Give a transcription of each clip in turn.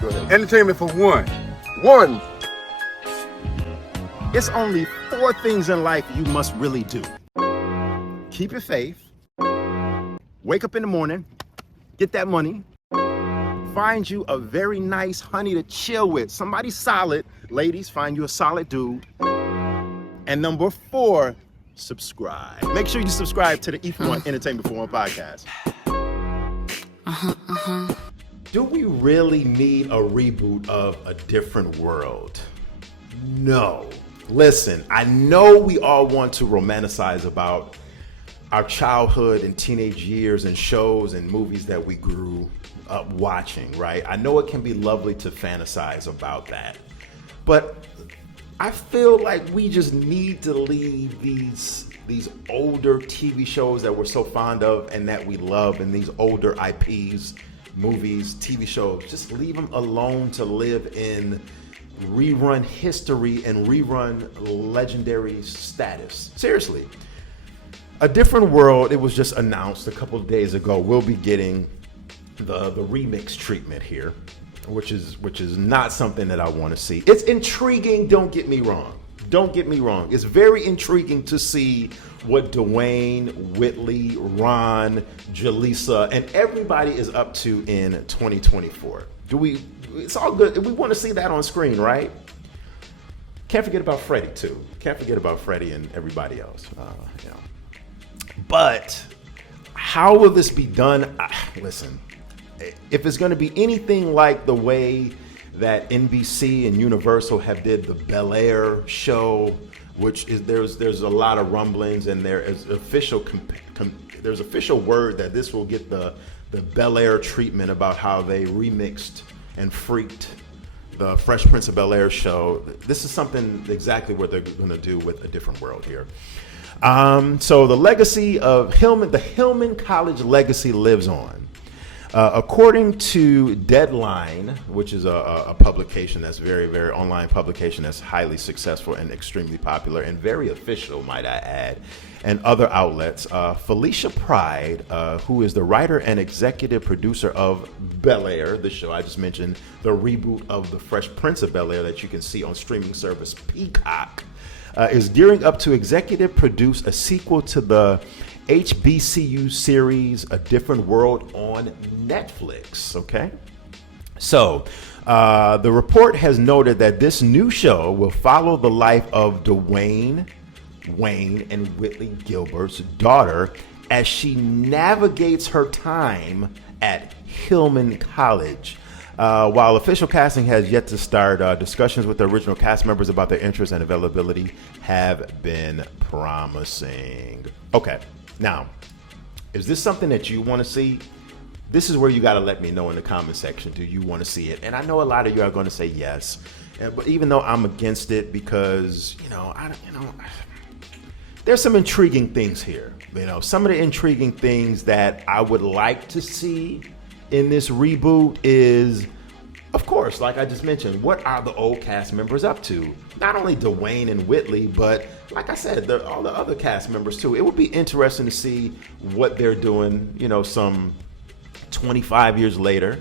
Go ahead. Entertainment for one. One. It's only 4 things in life you must really do. Keep your faith, wake up in the morning, get that money, find you a very nice honey to chill with, somebody solid. Ladies, find you a solid dude. And number 4, subscribe. Make sure you subscribe to the E4 Entertainment for One podcast. Do we really need a reboot of A Different World? No. Listen, I know we all want to romanticize about our childhood and teenage years and shows and movies that we grew up watching, right? I know it can be lovely to fantasize about that. But I feel like we just need to leave these older TV shows that we're so fond of and that we love, and these older IPs, movies, TV shows, just leave them alone to live in rerun history and rerun legendary status. Seriously. A Different World, it was just announced a couple of days ago, we'll be getting the remix treatment here, which is not something that I want to see. It's intriguing, don't get me wrong. Don't get me wrong. It's very intriguing to see what Dwayne, Whitley, Ron, Jaleesa, and everybody is up to in 2024. It's all good. We want to see that on screen, right? Can't forget about Freddie too. Can't forget about Freddie and everybody else. But how will this be done? Listen, if it's going to be anything like the way that NBC and Universal have did the Bel Air show, which is there's a lot of rumblings, and there is official there's official word that this will get the Bel Air treatment about how they remixed and freaked the Fresh Prince of Bel Air show. This is something exactly what they're going to do with A Different World here. So the legacy of Hillman, the Hillman College legacy lives on. According to Deadline, which is a publication that's very, very online publication that's highly successful and extremely popular and very official, might I add, and other outlets, Felicia Pride, who is the writer and executive producer of Bel Air, the show I just mentioned, the reboot of the Fresh Prince of Bel Air that you can see on streaming service Peacock, is gearing up to executive produce a sequel to the HBCU series A Different World on Netflix, okay? So, the report has noted that this new show will follow the life of Dwayne, Wayne, and Whitley Gilbert's daughter as she navigates her time at Hillman College. While official casting has yet to start, discussions with the original cast members about their interest and availability have been promising. Okay, now, is this something that you want to see? This is where you got to let me know in the comment section. Do you want to see it? And I know a lot of you are going to say yes, but even though I'm against it because, there's some intriguing things here. Some of the intriguing things that I would like to see in this reboot is, of course, like I just mentioned, what are the old cast members up to? Not only Dwayne and Whitley, but like I said, all the other cast members too. It would be interesting to see what they're doing, some 25 years later.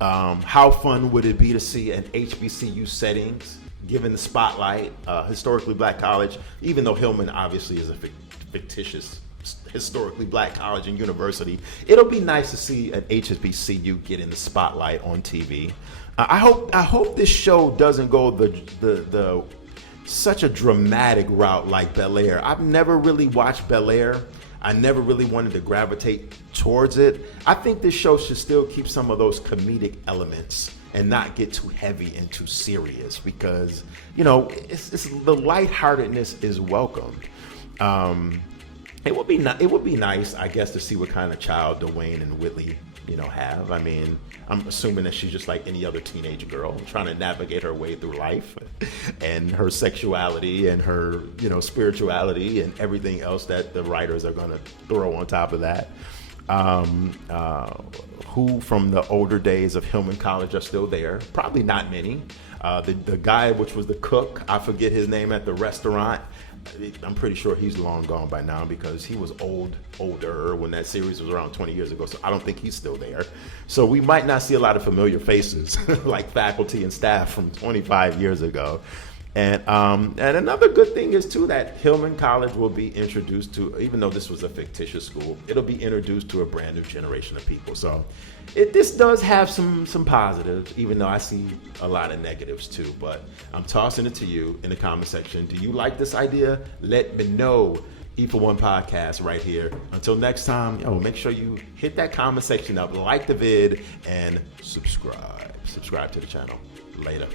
How fun would it be to see an HBCU settings given the spotlight, historically black college, even though Hillman obviously is a fictitious historically black college and university. It'll be nice to see an HBCU get in the spotlight on TV. I hope this show doesn't go the such a dramatic route like Bel Air. I've never really watched Bel Air. I never really wanted to gravitate towards it. I think this show should still keep some of those comedic elements and not get too heavy and too serious because, it's the lightheartedness is welcomed. It would be nice, I guess, to see what kind of child Dwayne and Whitley, have. I mean, I'm assuming that she's just like any other teenage girl trying to navigate her way through life and her sexuality and her, spirituality and everything else that the writers are going to throw on top of that. Who from the older days of Hillman College are still there? Probably not many. The guy, which was the cook, I forget his name at the restaurant. I'm pretty sure he's long gone by now because he was older when that series was around 20 years ago. So I don't think he's still there. So we might not see a lot of familiar faces like faculty and staff from 25 years ago. And another good thing is too that Hillman College will be introduced to, even though this was a fictitious school, it'll be introduced to a brand new generation of people. So this does have some positives, even though I see a lot of negatives too. But I'm tossing it to you in the comment section. Do you like this idea? Let me know. E for One podcast right here. Until next time, make sure you hit that comment section up, like the vid, and subscribe. Subscribe to the channel. Later.